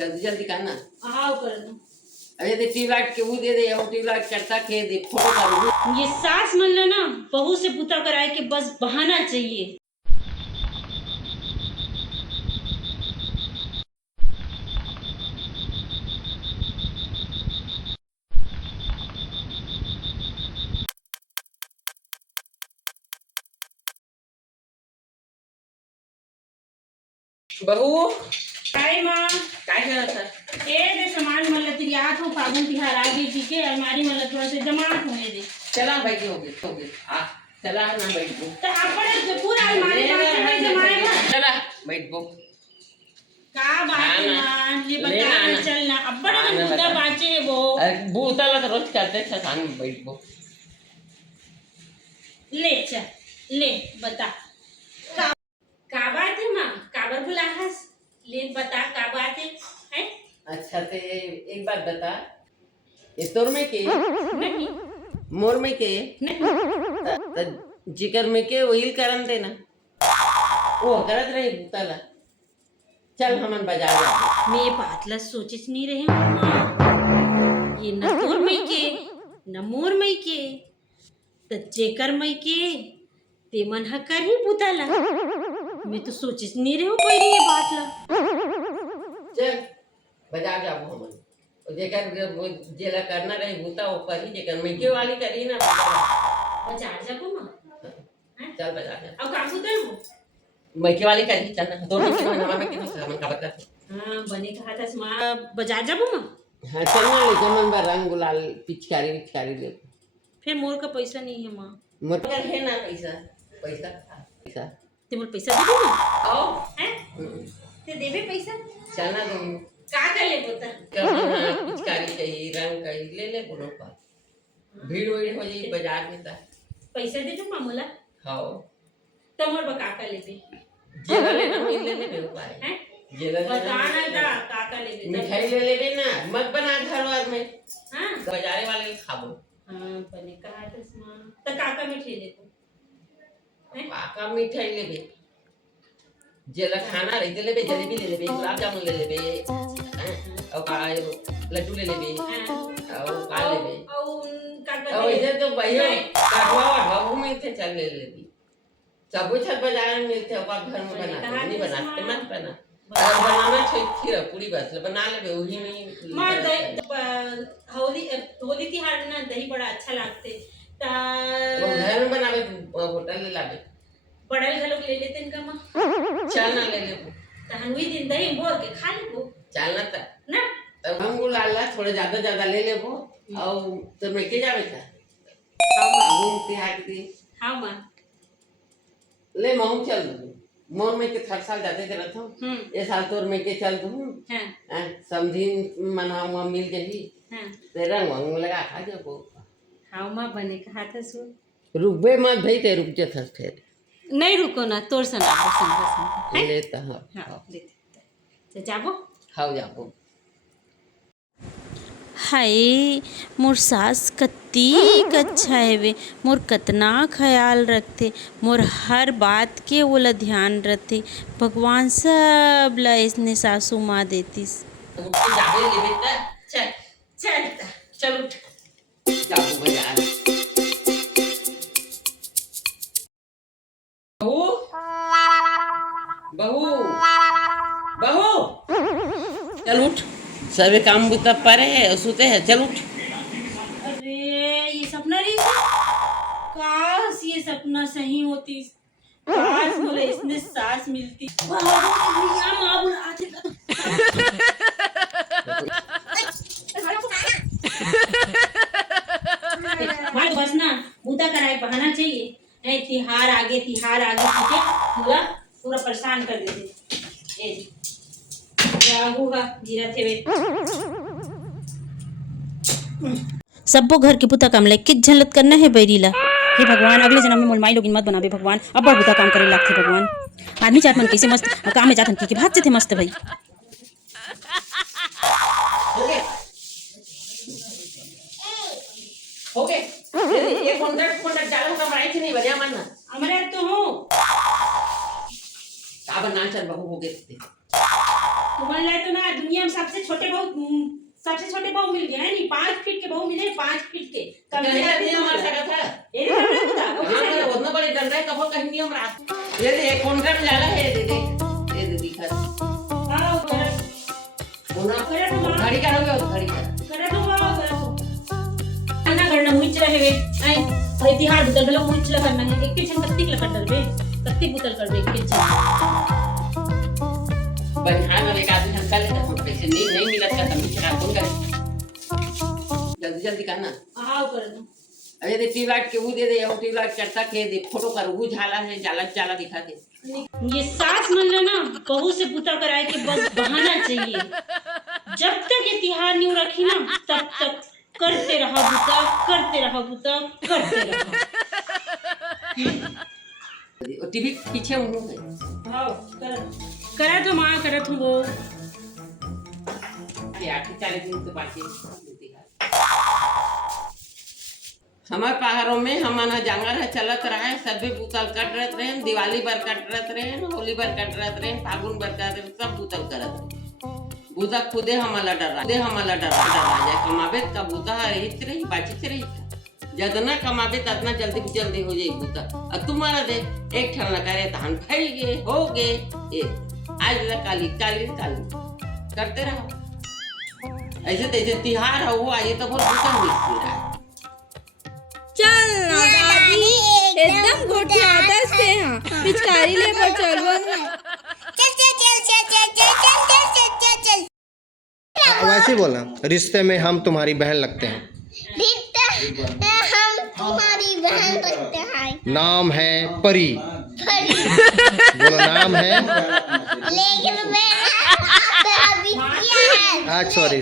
जल्दी जल्दी करना। हाँ कर दो। अरे दे ट्यूबलाइट के वो दे दे, वो ट्यूबलाइट करता के दे फोटो करूँ। ये सास मन लो ना बहू से पुता कराए के बस बहाना चाहिए। बहू काय माँ काय करत है? ए दे सामान मतलब तेरी आँख हो फागुन तिहार आ गई ठीक है अलमारी मतलब थोड़ा सा जमात होने दे। चला बैठी होगी आ चला ना बैठ गो तो अपने जो पूरा अलमारी में जमाए ना। चला बैठ गो। का बात है माँ ये बता ना चलना अब बड़ा बुद्धा बाचे वो। अरे बूतला तो रोज करते थे सामने बैठ गो। ले चल ले बता का बात है माँ काबर बुलाहस ले बता का बात है? अच्छा तो एक बात बता, ये तोर में के नहीं मोर में के नहीं जिकर में के वही करन देना वो करत रही बूतला। चल हमन बाजार जा। मैं पातला सोचिस नहीं रहे माँ ये न तोर मई के न मोर मई के त जेकर मई के ते मन ह कर ही पुताला। मैं तो सोचिस नहीं रहे कोई ये बात ला। चल बाजार जाबो हमन और जेकर वो जेला करना रही बूता वो करी, जेकर में के वाली करी ना बाजार जाबो माँ। चल बाजार जा। अब का पुतल हो मैके वाली करी चल ना दोनों के नाम में किनो सामान का बता। हाँ बने कहा था माँ बाजार जाबो माँ। हाँ चल ना ले जमन बा रंग गुलाल पिचकारी ले। फिर मोर का पैसा नहीं है माँ। मोर पर है ना पैसा पैसा ते मोर पैसा दे दो ना। आओ हैं ते देबे पैसा चल ना दो का कर ले पुता पिचकारी चाहिए रंग चाहिए ले ले बोलो का भीड़ हो जाए बाजार में ता पैसा दे दो माँ मोला। खाओ तमोर बका कर लेबे जेला ले ना मिल ले ले उपाय हैं जेला बताना का काका लेबे मिठाई ले ले ना मत बना घर वार में। हाँ बाजारे वाले खाबो। हाँ बने कहा था माँ तो काका मिठाई ले को काका मिठाई ले बे जेला खाना रही ले बे जलेबी ले ले गुलाब जामुन ले ले और का लड्डू ले ले और का ले ले काका और इधर तो भैया काटवा बाबू में थे चल ले ले सब छत बाजार में मिलते हैं घर में बनाते नहीं बनाते मत बना बनाना चाहिए खीर पूरी बस बना ले वही में माँ होली होली तिहार ना दही बड़ा अच्छा लागते ता घर में बनावे होटल ले लावे बड़ल घलोक ले लेते इनका माँ। चल ना ले ले तहनुई दिन दही बोर के खा ले वो चल ना ना तब हम गुलाला थोड़ा ज्यादा ले ले वो और तो मैं के जावे था घूम तिहार दी। हाँ माँ ले माऊ चल मोर में के हर साल जाते रहता हूँ ये साल तोर में के चल दूँ हाँ समझी मनाऊँ मिल जाही हाँ तेरा रंग लगा खा जाबो। हाँ माँ बने कहा था सो रुकबे मत भाई ते रुक जा था फिर नहीं रुको ना तोर सना बस लेता हाँ हाँ लेते जाबो खाओ जाबो। हाय मोर सास कत्ती अच्छा हेवे मोर कतना ख्याल रखथे मोर हर बात के ओला ध्यान रखथे भगवान सब ला इसने सासू माँ देतीस। उठ के जाबे ले बेटा चल चल चल उठ जाबो बाजार। बहू बहू बहू चल उठ सबे काम बुता परे है सुते है चल उठ। अरे ये सपना रही काश ये सपना सही होती काश मुझे इसने सास मिलती भैया माँ बुलाते भाई बस ना बूता कराए बहाना चाहिए नहीं तिहार आगे ठीक है पूरा पूरा परेशान कर देते ए क्या होगा गिरा थे वे सबो घर के पुता काम लाइक किस झलत करना है बैरीला। हे भगवान अगले जन्म में मोर माई लोगिन मत बनाबे भगवान अब बड़ बुता काम करे लागथे भगवान। आदमी चाहत मन कैसे मस्त काम में जाथन की भाग जथे मस्त भाई। ओके ये कॉन्ट्रैक्ट चालू का बड़ाई थी नहीं बढ़िया मानना हमारे तो हो का बना चल बहू हो गए तुम्हारे लिए तो ना दुनिया हम सबसे छोटे बहू मिल गए हैं नहीं, 5 फीट के बहू मिले, 5 फीट के कब कहीं नहीं हमारे सका था ये नहीं पता हाँ उतना बड़े डर रहे कब कहीं नहीं हम रात ये दे कौन कर जाला है ये दे दिखा हां कर घड़ी करोगे घड़ी कर दो खाना करना मुझ रहे वे आई भाई तिहार बुतल बेलो मुझ ला करना है एक के छन कत्ती ला कर दे कत्ती बुतल कर दे एक के छन बनिहार में एक आदमी हल्का लेता है पैसे नहीं मिलत का तभी चला कौन करे जल्दी करना हां कर दो अरे दे टीलाट के वो दे दे वो टीलाट चढ़ता के दे फोटो कर वो झाला है जाला दिखा दे ये सास मन ला ना बहू से बुता कराए के बस बहाना चाहिए जब तक ये तिहार नहीं रखी ना तब तक करते रहा बुता करते रहा और टीवी पीछे उन्हों है हां करा तो मां करत हूं वो ये 40 दिन तो बाकी हमारे पहाड़ों में हमारा जंगल है चलत रहा है सभी बुतल कट रहते हैं दिवाली बर कट रहते हैं होली बर कट रहते हैं फागुन बर कट रहते सब बुतल करत बुता खुदे हमारा डरा जाए कमाबे का बुता रहित रही बाचित रही जतना कमाबे ततना जल्दी हो जाए बुता और तुम्हारा दे एक ठन न करे धान फैल गए हो गए ये आज काली करते रहो ऐसे तैसे तिहार हो वो आइए तो बहुत बुता मिल रहा है चल ना दादी एकदम घोटियाता से हां पिचकारी ले पर चलबो वैसे बोलना रिश्ते में हम तुम्हारी बहन लगते हैं हम तुम्हारी बहन लगते हैं नाम है परी बोलो नाम है लेकिन मैं अभी किया है आज सॉरी